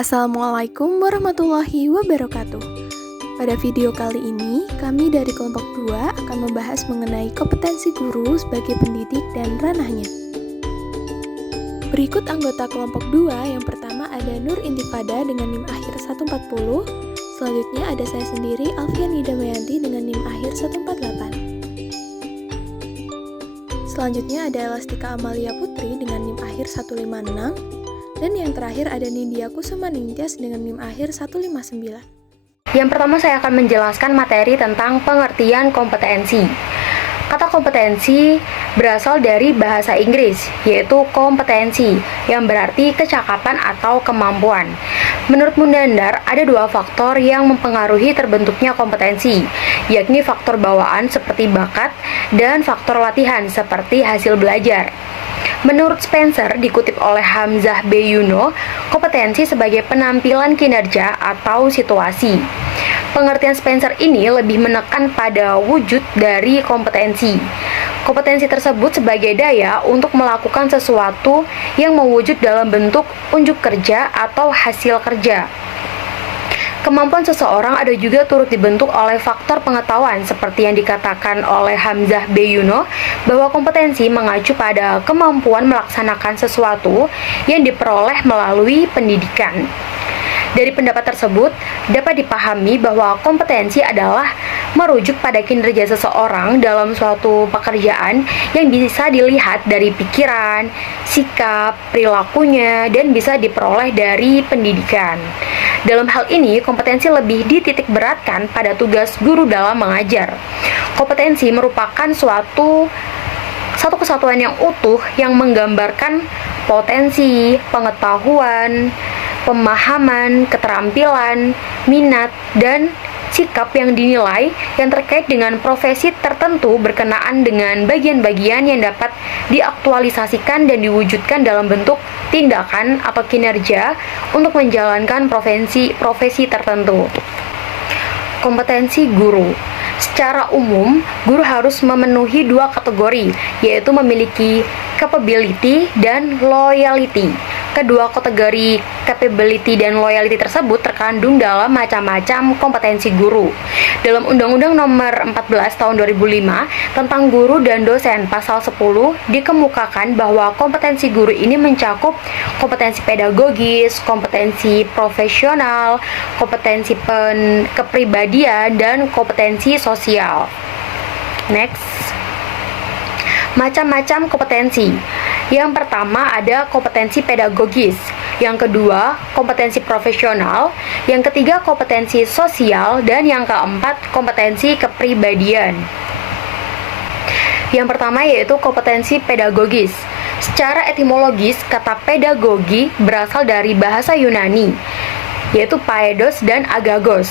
Assalamualaikum warahmatullahi wabarakatuh. Pada video kali ini, kami dari kelompok 2 akan membahas mengenai kompetensi guru sebagai pendidik dan ranahnya. Berikut anggota kelompok 2, yang pertama ada Nur Intifada dengan NIM akhir 140, selanjutnya ada saya sendiri Alfiani Damayanti dengan NIM akhir 148. Selanjutnya ada Elastika Amalia Putri dengan NIM akhir 156, dan yang terakhir ada Nindya Kusuma Ningtyas dengan NIM akhir 159. Yang pertama saya akan menjelaskan materi tentang pengertian kompetensi. Kata kompetensi berasal dari bahasa Inggris, yaitu kompetensi, yang berarti kecakapan atau kemampuan. Menurut Mundandar, ada dua faktor yang mempengaruhi terbentuknya kompetensi, yakni faktor bawaan seperti bakat dan faktor latihan seperti hasil belajar. Menurut Spencer, dikutip oleh Hamzah B. Yuno, kompetensi sebagai penampilan kinerja atau situasi. Pengertian Spencer ini lebih menekan pada wujud dari kompetensi. Kompetensi tersebut sebagai daya untuk melakukan sesuatu yang mewujud dalam bentuk unjuk kerja atau hasil kerja. Kemampuan seseorang ada juga turut dibentuk oleh faktor pengetahuan seperti yang dikatakan oleh Hamzah B. Yuno bahwa kompetensi mengacu pada kemampuan melaksanakan sesuatu yang diperoleh melalui pendidikan. Dari pendapat tersebut, dapat dipahami bahwa kompetensi adalah merujuk pada kinerja seseorang dalam suatu pekerjaan yang bisa dilihat dari pikiran, sikap, perilakunya, dan bisa diperoleh dari pendidikan. Dalam hal ini, kompetensi lebih dititik beratkan pada tugas guru dalam mengajar. Kompetensi merupakan satu kesatuan yang utuh yang menggambarkan potensi, pengetahuan, pemahaman, keterampilan, minat, dan sikap yang dinilai yang terkait dengan profesi tertentu berkenaan dengan bagian-bagian yang dapat diaktualisasikan dan diwujudkan dalam bentuk tindakan atau kinerja untuk menjalankan profesi tertentu. Kompetensi guru. Secara umum, guru harus memenuhi dua kategori, yaitu memiliki capability dan loyalty. Kedua kategori capability dan loyalty tersebut terkandung dalam macam-macam kompetensi guru. Dalam Undang-Undang Nomor 14 Tahun 2005 tentang guru dan dosen pasal 10 dikemukakan bahwa kompetensi guru ini mencakup kompetensi pedagogis, kompetensi profesional, kompetensi kepribadian, dan kompetensi sosial. Next. Macam-macam kompetensi. Yang pertama ada kompetensi pedagogis, yang kedua kompetensi profesional, yang ketiga kompetensi sosial, dan yang keempat kompetensi kepribadian. Yang pertama yaitu kompetensi pedagogis. Secara etimologis, kata pedagogi berasal dari bahasa Yunani, yaitu paedos dan agagos.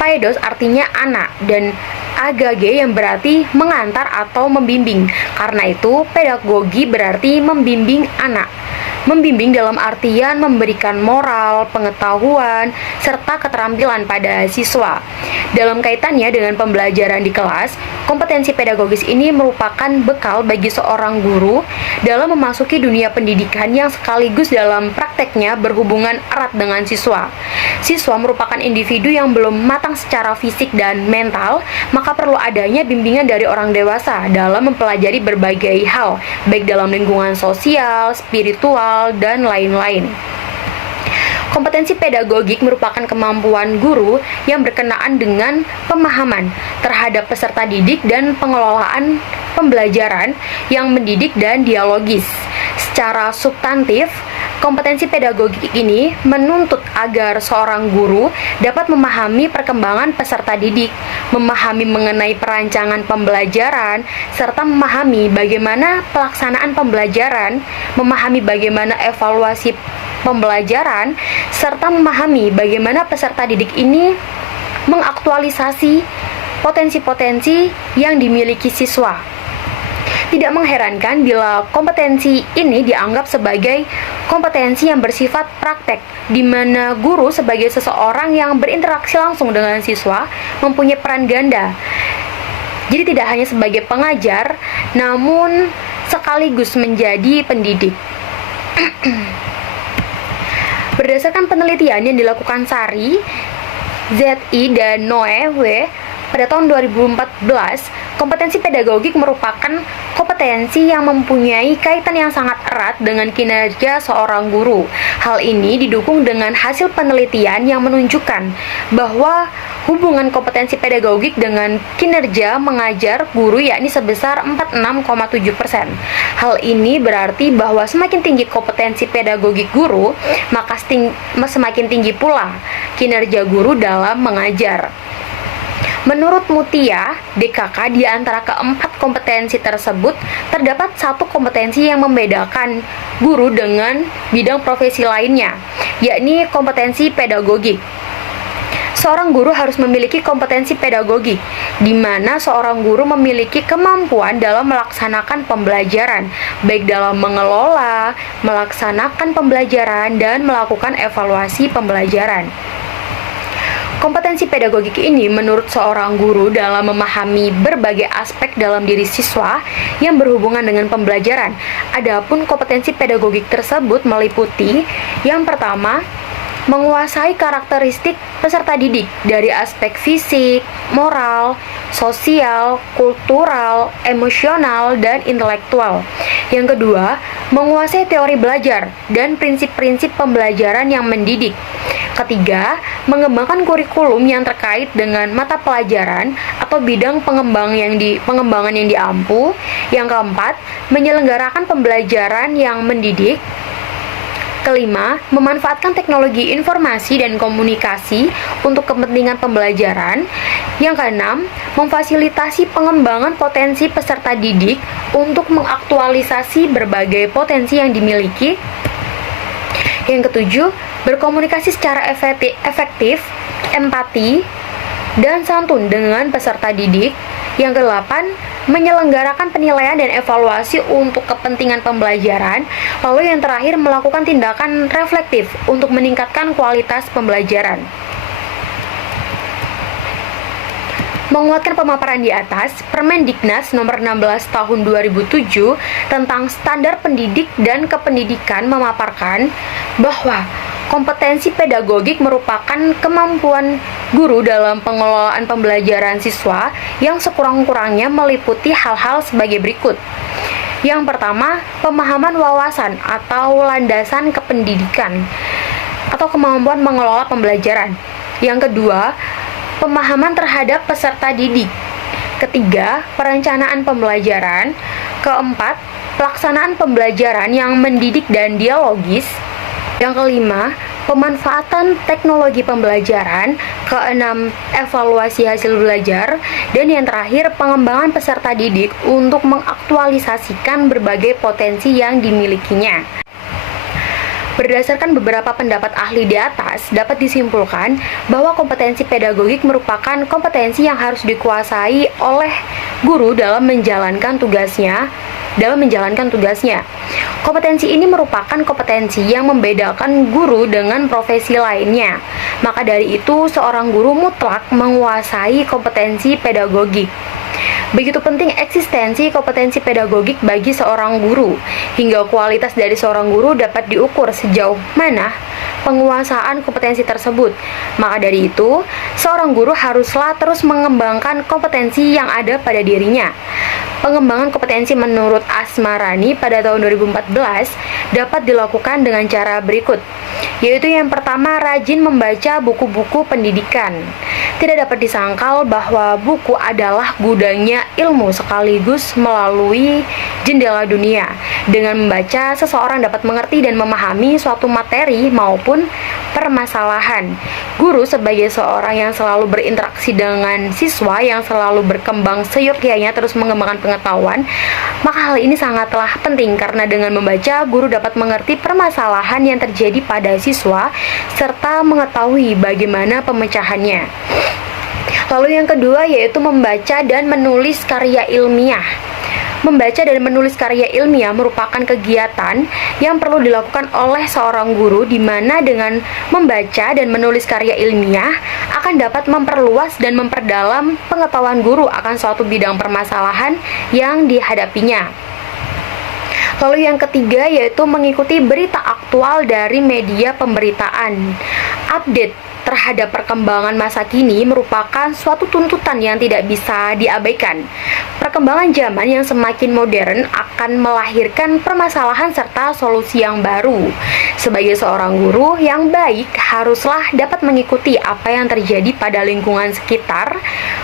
Paedos artinya anak dan agage yang berarti mengantar atau membimbing. Karena itu, pedagogi berarti membimbing anak. Membimbing dalam artian memberikan moral, pengetahuan, serta keterampilan pada siswa. Dalam kaitannya dengan pembelajaran di kelas, kompetensi pedagogis ini merupakan bekal bagi seorang guru dalam memasuki dunia pendidikan yang sekaligus dalam prakteknya berhubungan erat dengan siswa. Siswa merupakan individu yang belum matang secara fisik dan mental, maka perlu adanya bimbingan dari orang dewasa dalam mempelajari berbagai hal, baik dalam lingkungan sosial, spiritual, dan lain-lain. Kompetensi pedagogik merupakan kemampuan guru yang berkenaan dengan pemahaman terhadap peserta didik dan pengelolaan pembelajaran yang mendidik dan dialogis. Secara substantif, kompetensi pedagogik ini menuntut agar seorang guru dapat memahami perkembangan peserta didik, memahami mengenai perancangan pembelajaran, serta memahami bagaimana pelaksanaan pembelajaran, memahami bagaimana evaluasi pembelajaran, serta memahami bagaimana peserta didik ini mengaktualisasi potensi-potensi yang dimiliki siswa. Tidak mengherankan bila kompetensi ini dianggap sebagai kompetensi yang bersifat praktek, di mana guru sebagai seseorang yang berinteraksi langsung dengan siswa mempunyai peran ganda. Jadi tidak hanya sebagai pengajar, namun sekaligus menjadi pendidik. Berdasarkan penelitian yang dilakukan Sari, ZI, dan Noe W pada tahun 2014, kompetensi pedagogik merupakan kompetensi yang mempunyai kaitan yang sangat erat dengan kinerja seorang guru. Hal ini didukung dengan hasil penelitian yang menunjukkan bahwa hubungan kompetensi pedagogik dengan kinerja mengajar guru yakni sebesar 46,7%. Hal ini berarti bahwa semakin tinggi kompetensi pedagogik guru, maka semakin tinggi pula kinerja guru dalam mengajar. Menurut Mutia, DKK, di antara keempat kompetensi tersebut, terdapat satu kompetensi yang membedakan guru dengan bidang profesi lainnya, yakni kompetensi pedagogik. Seorang guru harus memiliki kompetensi pedagogik, di mana seorang guru memiliki kemampuan dalam melaksanakan pembelajaran, baik dalam mengelola, melaksanakan pembelajaran, dan melakukan evaluasi pembelajaran. Kompetensi pedagogik ini menurut seorang guru dalam memahami berbagai aspek dalam diri siswa yang berhubungan dengan pembelajaran. Adapun kompetensi pedagogik tersebut meliputi yang pertama, menguasai karakteristik peserta didik dari aspek fisik, moral, sosial, kultural, emosional, dan intelektual. Yang kedua, menguasai teori belajar dan prinsip-prinsip pembelajaran yang mendidik. Ketiga, mengembangkan kurikulum yang terkait dengan mata pelajaran atau bidang pengembangan yang diampu. Yang keempat, menyelenggarakan pembelajaran yang mendidik. Kelima, memanfaatkan teknologi informasi dan komunikasi untuk kepentingan pembelajaran. Yang keenam, memfasilitasi pengembangan potensi peserta didik untuk mengaktualisasi berbagai potensi yang dimiliki. Yang ketujuh, berkomunikasi secara efektif, empati, dan santun dengan peserta didik. Yang kedelapan, menyelenggarakan penilaian dan evaluasi untuk kepentingan pembelajaran. Lalu yang terakhir, melakukan tindakan reflektif untuk meningkatkan kualitas pembelajaran. Menguatkan pemaparan di atas, Permendiknas nomor 16 tahun 2007 tentang standar pendidik dan kependidikan memaparkan bahwa kompetensi pedagogik merupakan kemampuan guru dalam pengelolaan pembelajaran siswa yang sekurang-kurangnya meliputi hal-hal sebagai berikut. Yang pertama, pemahaman wawasan atau landasan kependidikan atau kemampuan mengelola pembelajaran. Yang kedua, pemahaman terhadap peserta didik. Ketiga, perencanaan pembelajaran. Keempat, pelaksanaan pembelajaran yang mendidik dan dialogis. Yang kelima, pemanfaatan teknologi pembelajaran. Keenam, evaluasi hasil belajar. Dan yang terakhir, pengembangan peserta didik untuk mengaktualisasikan berbagai potensi yang dimilikinya. Berdasarkan beberapa pendapat ahli di atas, dapat disimpulkan bahwa kompetensi pedagogik merupakan kompetensi yang harus dikuasai oleh guru dalam menjalankan tugasnya. Kompetensi ini merupakan kompetensi yang membedakan guru dengan profesi lainnya. Maka dari itu, seorang guru mutlak menguasai kompetensi pedagogik. Begitu penting eksistensi kompetensi pedagogik bagi seorang guru, hingga kualitas dari seorang guru dapat diukur sejauh mana penguasaan kompetensi tersebut. Maka dari itu, seorang guru haruslah terus mengembangkan kompetensi yang ada pada dirinya. Pengembangan kompetensi menurut Asmarani pada tahun 2014 dapat dilakukan dengan cara berikut, yaitu yang pertama, rajin membaca buku-buku pendidikan. Tidak dapat disangkal bahwa buku adalah gudangnya ilmu sekaligus melalui jendela dunia. Dengan membaca, seseorang dapat mengerti dan memahami suatu materi maupun permasalahan. Guru sebagai seorang yang selalu berinteraksi dengan siswa, yang selalu berkembang seyurkianya terus mengembangkan pengetahuan, maka hal ini sangatlah penting karena dengan membaca, guru dapat mengerti permasalahan yang terjadi pada siswa serta mengetahui bagaimana pemecahannya. Lalu yang kedua yaitu membaca dan menulis karya ilmiah. Membaca dan menulis karya ilmiah merupakan kegiatan yang perlu dilakukan oleh seorang guru, di mana dengan membaca dan menulis karya ilmiah akan dapat memperluas dan memperdalam pengetahuan guru akan suatu bidang permasalahan yang dihadapinya. Lalu yang ketiga yaitu mengikuti berita aktual dari media pemberitaan. Update terhadap perkembangan masa kini merupakan suatu tuntutan yang tidak bisa diabaikan. Perkembangan zaman yang semakin modern akan melahirkan permasalahan serta solusi yang baru. Sebagai seorang guru yang baik, haruslah dapat mengikuti apa yang terjadi pada lingkungan sekitar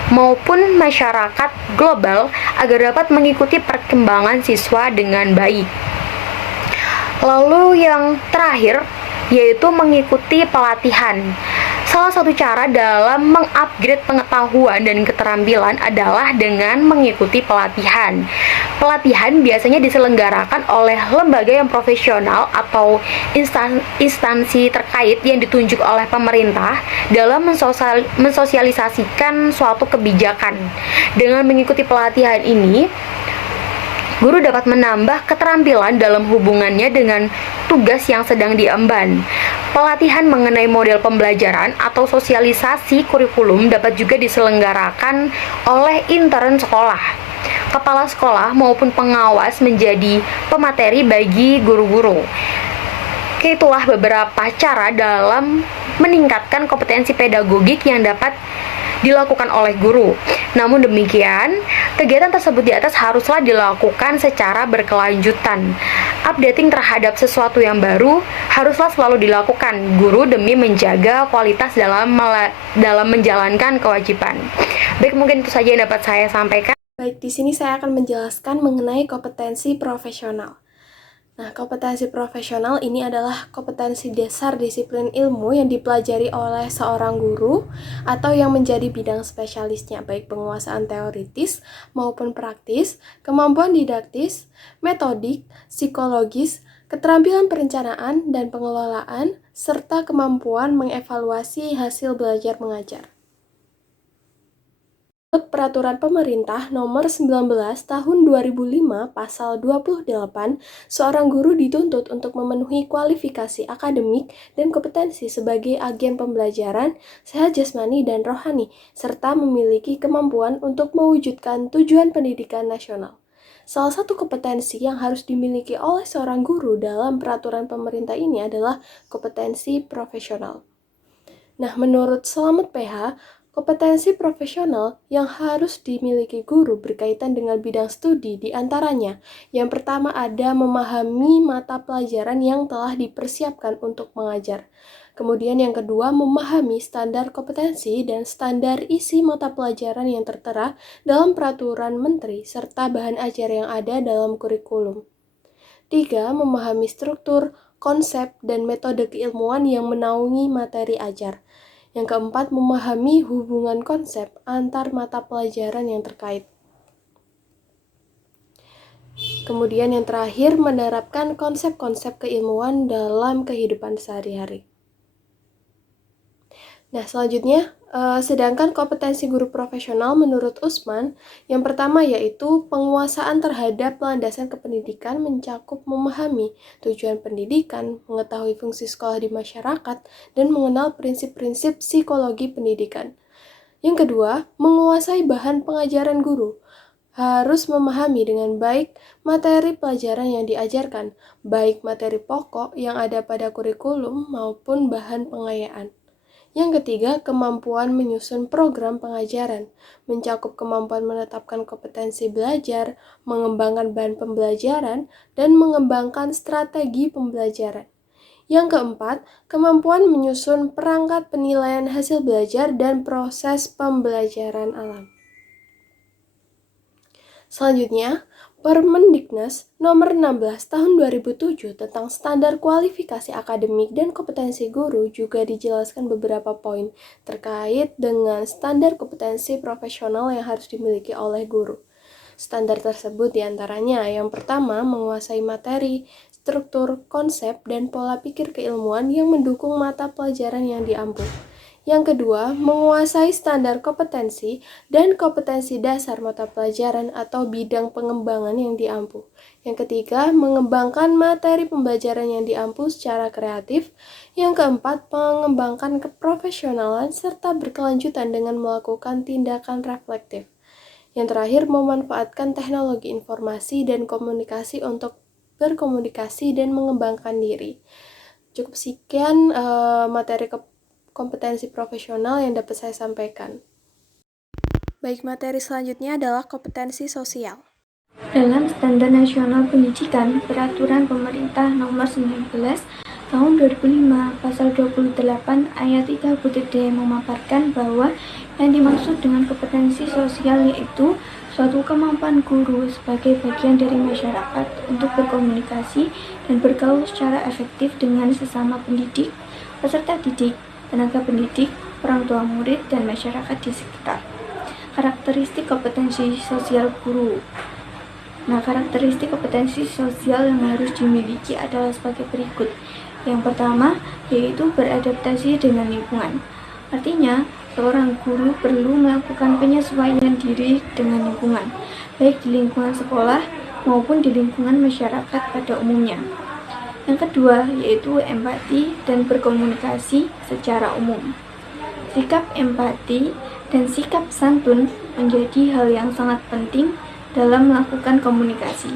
maupun masyarakat global agar dapat mengikuti perkembangan siswa dengan baik. Lalu yang terakhir yaitu mengikuti pelatihan. Salah satu cara dalam mengupgrade pengetahuan dan keterampilan adalah dengan mengikuti pelatihan. Pelatihan biasanya diselenggarakan oleh lembaga yang profesional atau instansi terkait yang ditunjuk oleh pemerintah dalam mensosialisasikan suatu kebijakan. Dengan mengikuti pelatihan ini, guru dapat menambah keterampilan dalam hubungannya dengan tugas yang sedang diemban. Pelatihan mengenai model pembelajaran atau sosialisasi kurikulum dapat juga diselenggarakan oleh intern sekolah, kepala sekolah maupun pengawas menjadi pemateri bagi guru-guru. Itulah beberapa cara dalam meningkatkan kompetensi pedagogik yang dapat dilakukan oleh guru. Namun demikian, kegiatan tersebut di atas haruslah dilakukan secara berkelanjutan. Updating terhadap sesuatu yang baru haruslah selalu dilakukan guru demi menjaga kualitas dalam menjalankan kewajiban. Baik, mungkin itu saja yang dapat saya sampaikan. Baik, di sini saya akan menjelaskan mengenai kompetensi profesional. Nah, kompetensi profesional ini adalah kompetensi dasar disiplin ilmu yang dipelajari oleh seorang guru atau yang menjadi bidang spesialisnya, baik penguasaan teoritis maupun praktis, kemampuan didaktis, metodik, psikologis, keterampilan perencanaan dan pengelolaan, serta kemampuan mengevaluasi hasil belajar mengajar. Menurut Peraturan Pemerintah Nomor 19 Tahun 2005 Pasal 28, seorang guru dituntut untuk memenuhi kualifikasi akademik dan kompetensi sebagai agen pembelajaran, sehat jasmani dan rohani, serta memiliki kemampuan untuk mewujudkan tujuan pendidikan nasional. Salah satu kompetensi yang harus dimiliki oleh seorang guru dalam peraturan pemerintah ini adalah kompetensi profesional. Nah, menurut Selamat PH, kompetensi profesional yang harus dimiliki guru berkaitan dengan bidang studi di antaranya. Yang pertama ada memahami mata pelajaran yang telah dipersiapkan untuk mengajar. Kemudian yang kedua, memahami standar kompetensi dan standar isi mata pelajaran yang tertera dalam peraturan menteri serta bahan ajar yang ada dalam kurikulum. 3. Memahami struktur, konsep, dan metode keilmuan yang menaungi materi ajar. Yang keempat, memahami hubungan konsep antar mata pelajaran yang terkait. Kemudian yang terakhir, menerapkan konsep-konsep keilmuan dalam kehidupan sehari-hari. Nah, selanjutnya, sedangkan kompetensi guru profesional menurut Usman, yang pertama yaitu penguasaan terhadap landasan kependidikan mencakup memahami tujuan pendidikan, mengetahui fungsi sekolah di masyarakat, dan mengenal prinsip-prinsip psikologi pendidikan. Yang kedua, menguasai bahan pengajaran guru. Harus memahami dengan baik materi pelajaran yang diajarkan, baik materi pokok yang ada pada kurikulum maupun bahan pengayaan. Yang ketiga, kemampuan menyusun program pengajaran, mencakup kemampuan menetapkan kompetensi belajar, mengembangkan bahan pembelajaran, dan mengembangkan strategi pembelajaran. Yang keempat, kemampuan menyusun perangkat penilaian hasil belajar dan proses pembelajaran alam. Selanjutnya, Permendiknas Nomor 16 Tahun 2007 tentang standar kualifikasi akademik dan kompetensi guru juga dijelaskan beberapa poin terkait dengan standar kompetensi profesional yang harus dimiliki oleh guru. Standar tersebut diantaranya yang pertama, menguasai materi, struktur, konsep, dan pola pikir keilmuan yang mendukung mata pelajaran yang diampu. Yang kedua, menguasai standar kompetensi dan kompetensi dasar mata pelajaran atau bidang pengembangan yang diampu. Yang ketiga, mengembangkan materi pembelajaran yang diampu secara kreatif. Yang keempat, mengembangkan keprofesionalan serta berkelanjutan dengan melakukan tindakan reflektif. Yang terakhir, memanfaatkan teknologi informasi dan komunikasi untuk berkomunikasi, dan mengembangkan diri. Cukup sekian materi kompetensi profesional yang dapat saya sampaikan. Baik, materi selanjutnya adalah kompetensi sosial. Dalam Standar Nasional Pendidikan, Peraturan Pemerintah Nomor 19 Tahun 2005, Pasal 28 Ayat 3 butir D memaparkan bahwa yang dimaksud dengan kompetensi sosial yaitu suatu kemampuan guru sebagai bagian dari masyarakat untuk berkomunikasi dan bergaul secara efektif dengan sesama pendidik, peserta didik, tenaga pendidik, orang tua murid, dan masyarakat di sekitar. Karakteristik kompetensi sosial guru. Nah, karakteristik kompetensi sosial yang harus dimiliki adalah sebagai berikut. Yang pertama, yaitu beradaptasi dengan lingkungan. Artinya, seorang guru perlu melakukan penyesuaian diri dengan lingkungan, baik di lingkungan sekolah maupun di lingkungan masyarakat pada umumnya. Yang kedua, yaitu empati dan berkomunikasi secara umum. Sikap empati dan sikap santun menjadi hal yang sangat penting dalam melakukan komunikasi.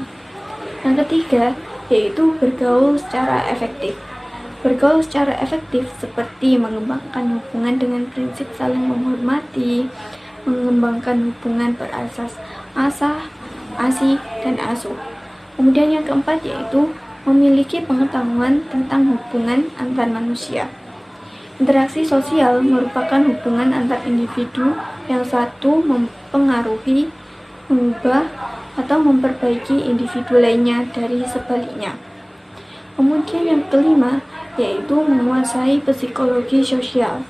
Yang ketiga, yaitu bergaul secara efektif. Bergaul secara efektif seperti mengembangkan hubungan dengan prinsip saling menghormati, mengembangkan hubungan berasas asah, asih, dan asuh. Kemudian yang keempat yaitu memiliki pengetahuan tentang hubungan antar manusia. Interaksi sosial merupakan hubungan antar individu yang satu mempengaruhi, mengubah, atau memperbaiki individu lainnya dari sebaliknya. Kemudian yang kelima, yaitu menguasai psikologi sosial.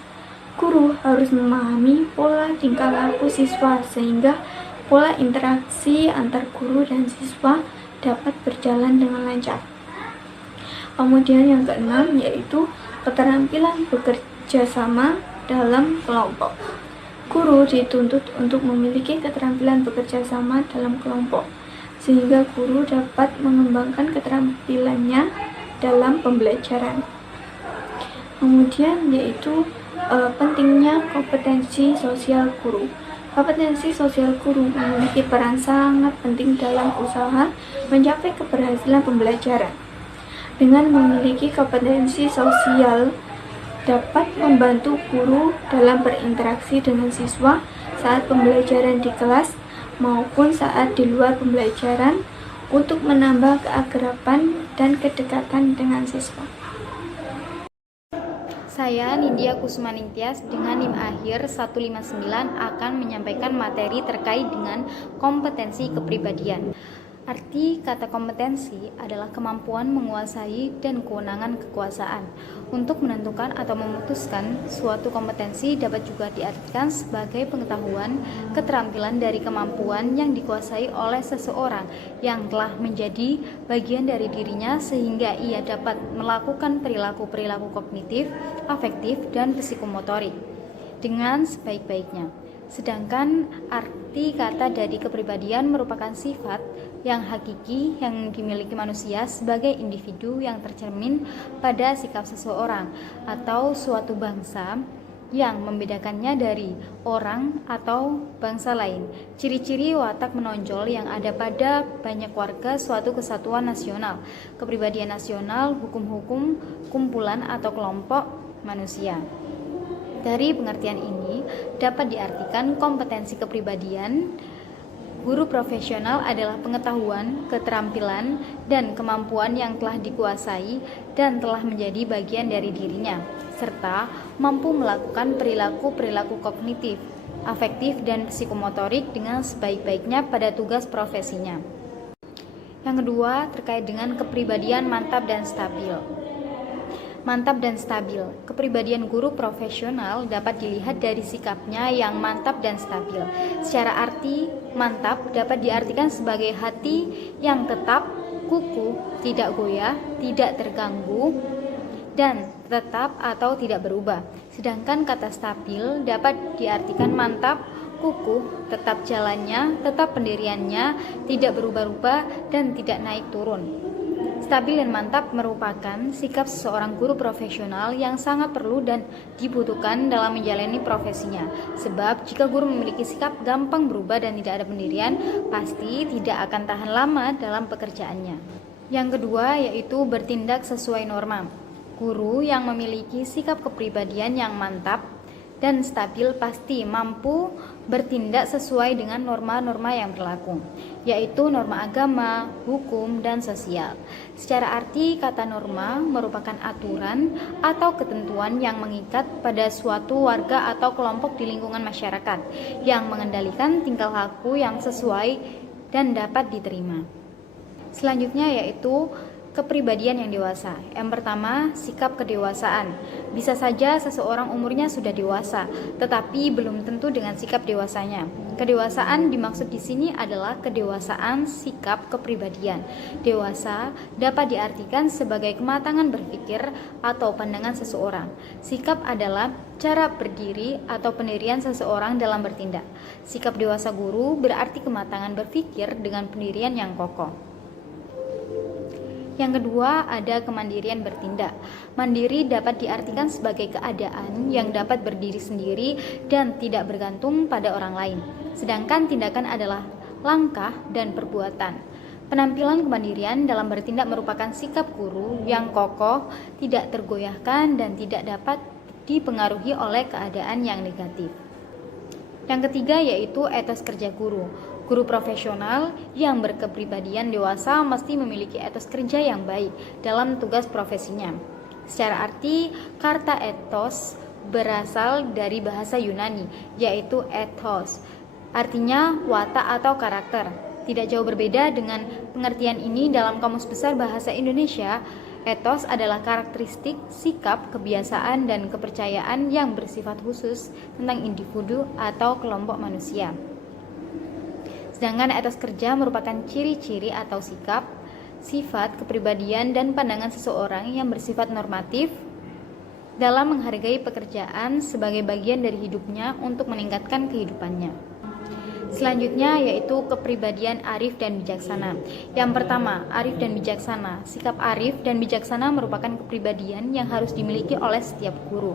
Guru harus memahami pola tingkah laku siswa sehingga pola interaksi antar guru dan siswa dapat berjalan dengan lancar. Kemudian yang keenam, yaitu keterampilan bekerja sama dalam kelompok. Guru dituntut untuk memiliki keterampilan bekerja sama dalam kelompok, sehingga guru dapat mengembangkan keterampilannya dalam pembelajaran. Kemudian yaitu pentingnya kompetensi sosial guru. Kompetensi sosial guru memiliki peran sangat penting dalam usaha mencapai keberhasilan pembelajaran. Dengan memiliki kompetensi sosial dapat membantu guru dalam berinteraksi dengan siswa saat pembelajaran di kelas maupun saat di luar pembelajaran untuk menambah keakraban dan kedekatan dengan siswa. Saya Nindya Kusmaningtyas dengan NIM akhir 159 akan menyampaikan materi terkait dengan kompetensi kepribadian. Arti kata kompetensi adalah kemampuan menguasai dan kewenangan kekuasaan. Untuk menentukan atau memutuskan suatu kompetensi dapat juga diartikan sebagai pengetahuan, keterampilan dari kemampuan yang dikuasai oleh seseorang yang telah menjadi bagian dari dirinya sehingga ia dapat melakukan perilaku-perilaku kognitif, afektif, dan psikomotorik dengan sebaik-baiknya. Sedangkan arti kata dari kepribadian merupakan sifat yang hakiki yang dimiliki manusia sebagai individu yang tercermin pada sikap seseorang atau suatu bangsa yang membedakannya dari orang atau bangsa lain. Ciri-ciri watak menonjol yang ada pada banyak warga suatu kesatuan nasional, kepribadian nasional, hukum-hukum, kumpulan atau kelompok manusia. Dari pengertian ini dapat diartikan kompetensi kepribadian guru profesional adalah pengetahuan, keterampilan, dan kemampuan yang telah dikuasai dan telah menjadi bagian dari dirinya, serta mampu melakukan perilaku-perilaku kognitif, afektif, dan psikomotorik dengan sebaik-baiknya pada tugas profesinya. Yang kedua, terkait dengan kepribadian mantap dan stabil. Mantap dan stabil. Kepribadian guru profesional dapat dilihat dari sikapnya yang mantap dan stabil. Secara arti, mantap dapat diartikan sebagai hati yang tetap, kukuh, tidak goyah, tidak terganggu, dan tetap atau tidak berubah. Sedangkan kata stabil dapat diartikan mantap, kukuh, tetap jalannya, tetap pendiriannya, tidak berubah-ubah, dan tidak naik turun. Stabil dan mantap merupakan sikap seseorang guru profesional yang sangat perlu dan dibutuhkan dalam menjalani profesinya. Sebab jika guru memiliki sikap gampang berubah dan tidak ada pendirian, pasti tidak akan tahan lama dalam pekerjaannya. Yang kedua yaitu bertindak sesuai norma. Guru yang memiliki sikap kepribadian yang mantap dan stabil pasti mampu bertindak sesuai dengan norma-norma yang berlaku, yaitu norma agama, hukum, dan sosial. Secara arti, kata norma merupakan aturan atau ketentuan yang mengikat pada suatu warga atau kelompok di lingkungan masyarakat, yang mengendalikan tingkah laku yang sesuai dan dapat diterima. Selanjutnya yaitu kepribadian yang dewasa. Yang pertama, sikap kedewasaan. Bisa saja seseorang umurnya sudah dewasa, tetapi belum tentu dengan sikap dewasanya. Kedewasaan dimaksud di sini adalah kedewasaan sikap kepribadian. Dewasa dapat diartikan sebagai kematangan berpikir atau pandangan seseorang. Sikap adalah cara berdiri atau pendirian seseorang dalam bertindak. Sikap dewasa guru berarti kematangan berpikir dengan pendirian yang kokoh. Yang kedua, ada kemandirian bertindak. Mandiri dapat diartikan sebagai keadaan yang dapat berdiri sendiri dan tidak bergantung pada orang lain. Sedangkan tindakan adalah langkah dan perbuatan. Penampilan kemandirian dalam bertindak merupakan sikap guru yang kokoh, tidak tergoyahkan dan tidak dapat dipengaruhi oleh keadaan yang negatif. Yang ketiga yaitu etos kerja guru. Guru profesional yang berkepribadian dewasa mesti memiliki etos kerja yang baik dalam tugas profesinya. Secara arti, kata etos berasal dari bahasa Yunani, yaitu ethos. Artinya watak atau karakter. Tidak jauh berbeda dengan pengertian ini dalam Kamus Besar Bahasa Indonesia. Etos adalah karakteristik, sikap, kebiasaan, dan kepercayaan yang bersifat khusus tentang individu atau kelompok manusia. Sedangkan etos kerja merupakan ciri-ciri atau sikap, sifat, kepribadian, dan pandangan seseorang yang bersifat normatif dalam menghargai pekerjaan sebagai bagian dari hidupnya untuk meningkatkan kehidupannya. Selanjutnya yaitu kepribadian arif dan bijaksana. Yang pertama, arif dan bijaksana. Sikap arif dan bijaksana merupakan kepribadian yang harus dimiliki oleh setiap guru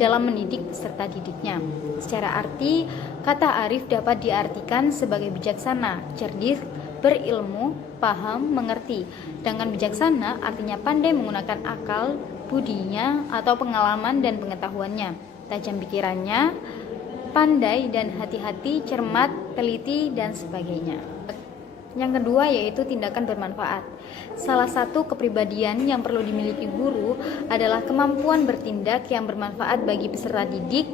dalam mendidik peserta didiknya. Secara arti, kata arif dapat diartikan sebagai bijaksana, cerdik, berilmu, paham, mengerti. Sedangkan bijaksana artinya pandai menggunakan akal, budinya, atau pengalaman dan pengetahuannya, tajam pikirannya, pandai dan hati-hati, cermat, teliti, dan sebagainya. Yang kedua yaitu tindakan bermanfaat. Salah satu kepribadian yang perlu dimiliki guru adalah kemampuan bertindak yang bermanfaat bagi peserta didik,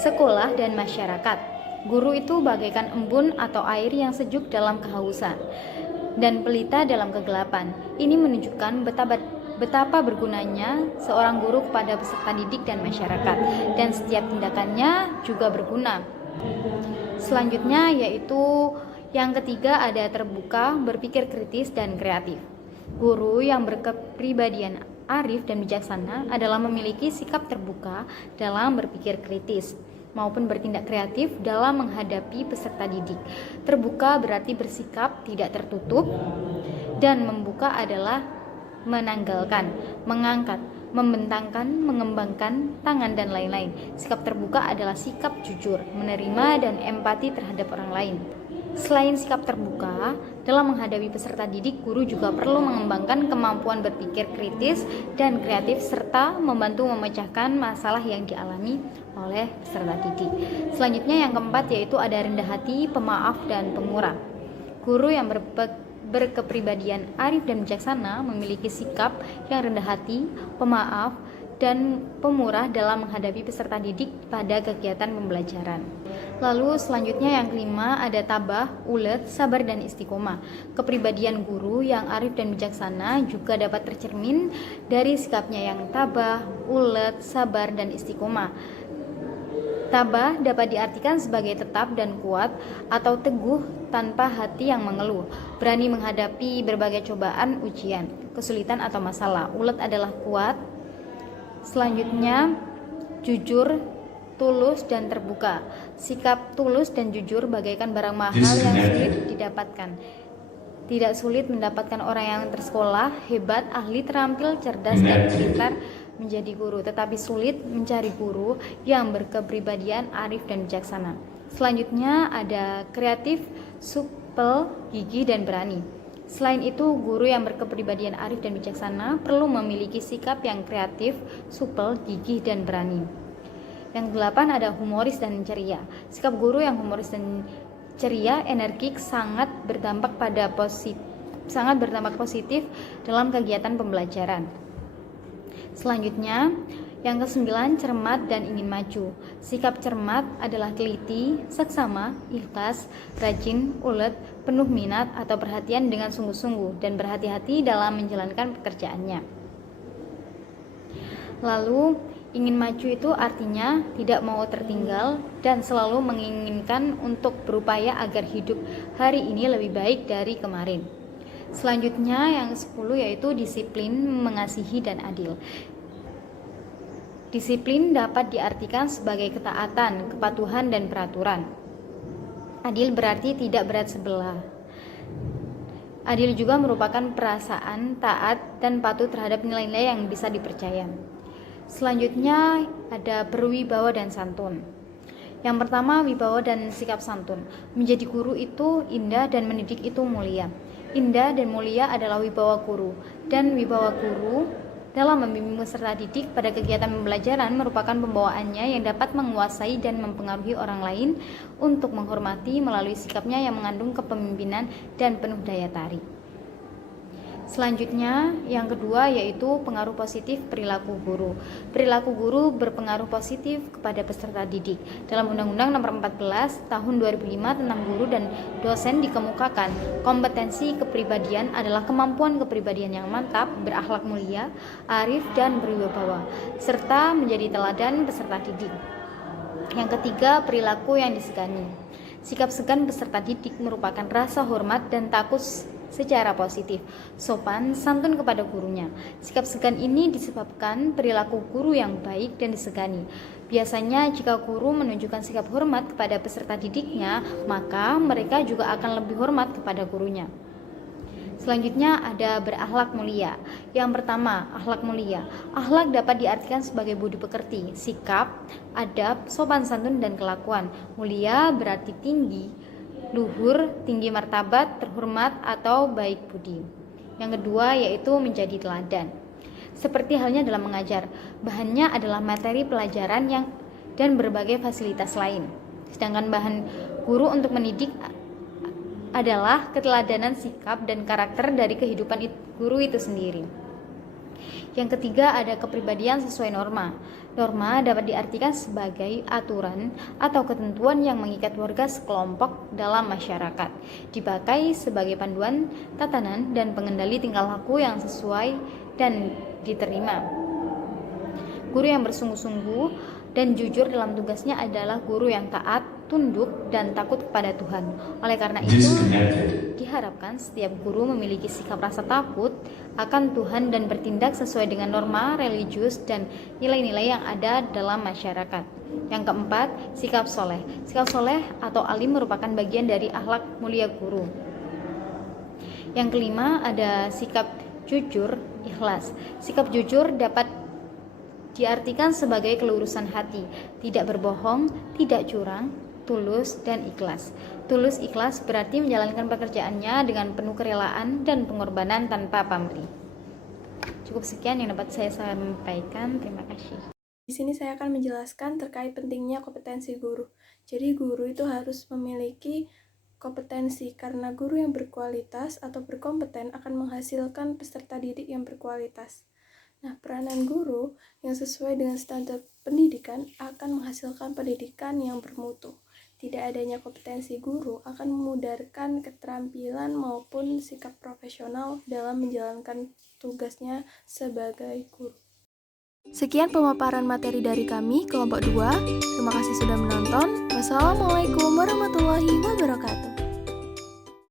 sekolah, dan masyarakat. Guru itu bagaikan embun atau air yang sejuk dalam kehausan dan pelita dalam kegelapan. Ini menunjukkan betapa bergunanya seorang guru kepada peserta didik dan masyarakat, dan setiap tindakannya juga berguna. Selanjutnya yaitu yang ketiga ada terbuka, berpikir kritis, dan kreatif. Guru yang berkepribadian arif dan bijaksana adalah memiliki sikap terbuka dalam berpikir kritis maupun bertindak kreatif dalam menghadapi peserta didik. Terbuka berarti bersikap tidak tertutup, dan membuka adalah menanggalkan, mengangkat, membentangkan, mengembangkan tangan, dan lain-lain. Sikap terbuka adalah sikap jujur, menerima, dan empati terhadap orang lain. Selain sikap terbuka, dalam menghadapi peserta didik, guru juga perlu mengembangkan kemampuan berpikir kritis dan kreatif serta membantu memecahkan masalah yang dialami oleh peserta didik. Selanjutnya yang keempat yaitu ada rendah hati, pemaaf, dan pemurah. Guru yang berkepribadian arif dan bijaksana memiliki sikap yang rendah hati, pemaaf, dan pemurah dalam menghadapi peserta didik pada kegiatan pembelajaran. Lalu selanjutnya yang kelima ada tabah, ulet, sabar, dan istiqomah. Kepribadian guru yang arif dan bijaksana juga dapat tercermin dari sikapnya yang tabah, ulet, sabar, dan istiqomah. Tabah dapat diartikan sebagai tetap dan kuat atau teguh tanpa hati yang mengeluh, berani menghadapi berbagai cobaan, ujian, kesulitan, atau masalah. Ulet adalah kuat. Selanjutnya jujur, tulus, dan terbuka. Sikap tulus dan jujur bagaikan barang mahal yang sulit didapatkan. Tidak sulit mendapatkan orang yang tersekolah, hebat, ahli, terampil, cerdas, dan pintar menjadi guru, tetapi sulit mencari guru yang berkepribadian arif dan bijaksana. Selanjutnya ada kreatif, supel, gigih, dan berani. Selain itu, guru yang berkepribadian arif dan bijaksana perlu memiliki sikap yang kreatif, supel, gigih, dan berani. Yang kedelapan ada humoris dan ceria. Sikap guru yang humoris dan ceria, energik sangat berdampak positif dalam kegiatan pembelajaran. Selanjutnya, yang kesembilan, cermat dan ingin maju. Sikap cermat adalah teliti, seksama, ikhlas, rajin, ulet, penuh minat atau perhatian dengan sungguh-sungguh dan berhati-hati dalam menjalankan pekerjaannya. Lalu, ingin maju itu artinya tidak mau tertinggal dan selalu menginginkan untuk berupaya agar hidup hari ini lebih baik dari kemarin. Selanjutnya yang 10 yaitu disiplin, mengasihi, dan adil. Disiplin dapat diartikan sebagai ketaatan, kepatuhan, dan peraturan. Adil berarti tidak berat sebelah. Adil juga merupakan perasaan taat dan patuh terhadap nilai-nilai yang bisa dipercaya. Selanjutnya ada berwibawa dan santun. Yang pertama, wibawa dan sikap santun. Menjadi guru itu indah dan mendidik itu mulia. Indah dan mulia adalah wibawa guru, dan wibawa guru dalam membimbing peserta didik pada kegiatan pembelajaran merupakan pembawaannya yang dapat menguasai dan mempengaruhi orang lain untuk menghormati melalui sikapnya yang mengandung kepemimpinan dan penuh daya tarik. Selanjutnya, yang kedua yaitu pengaruh positif perilaku guru. Perilaku guru berpengaruh positif kepada peserta didik. Dalam Undang-Undang Nomor 14 Tahun 2005 tentang guru dan dosen dikemukakan, kompetensi kepribadian adalah kemampuan kepribadian yang mantap, berakhlak mulia, arif, dan berwibawa, serta menjadi teladan peserta didik. Yang ketiga, perilaku yang disegani. Sikap segan peserta didik merupakan rasa hormat dan takut secara positif, sopan, santun kepada gurunya. Sikap segan ini disebabkan perilaku guru yang baik dan disegani. Biasanya jika guru menunjukkan sikap hormat kepada peserta didiknya, maka mereka juga akan lebih hormat kepada gurunya. Selanjutnya ada berakhlak mulia. Yang pertama, akhlak mulia. Akhlak dapat diartikan sebagai budi pekerti, sikap, adab, sopan santun, dan kelakuan. Mulia berarti tinggi, luhur, tinggi martabat, terhormat, atau baik budi. Yang kedua yaitu menjadi teladan. Seperti halnya dalam mengajar, bahannya adalah materi pelajaran dan berbagai fasilitas lain. Sedangkan bahan guru untuk mendidik adalah keteladanan sikap dan karakter dari kehidupan guru itu sendiri. Yang ketiga ada kepribadian sesuai norma. Norma dapat diartikan sebagai aturan atau ketentuan yang mengikat warga sekelompok dalam masyarakat, dipakai sebagai panduan, tatanan, dan pengendali tingkah laku yang sesuai dan diterima. Guru yang bersungguh-sungguh dan jujur dalam tugasnya adalah guru yang taat, tunduk, dan takut kepada Tuhan. Oleh karena itu, diharapkan setiap guru memiliki sikap rasa takut akan Tuhan dan bertindak sesuai dengan norma religius dan nilai-nilai yang ada dalam masyarakat. Yang keempat, sikap soleh. Sikap soleh atau alim merupakan bagian dari akhlak mulia guru. Yang kelima, ada sikap jujur, ikhlas. Sikap jujur dapat diartikan sebagai kelurusan hati, tidak berbohong, tidak curang, tulus, dan ikhlas. Tulus ikhlas berarti menjalankan pekerjaannya dengan penuh kerelaan dan pengorbanan tanpa pamrih. Cukup sekian yang dapat saya sampaikan. Terima kasih. Di sini saya akan menjelaskan terkait pentingnya kompetensi guru. Jadi guru itu harus memiliki kompetensi karena guru yang berkualitas atau berkompeten akan menghasilkan peserta didik yang berkualitas. Nah, peranan guru yang sesuai dengan standar pendidikan akan menghasilkan pendidikan yang bermutu. Tidak adanya kompetensi guru akan memudarkan keterampilan maupun sikap profesional dalam menjalankan tugasnya sebagai guru. Sekian pemaparan materi dari kami, kelompok 2. Terima kasih sudah menonton. Wassalamualaikum warahmatullahi wabarakatuh.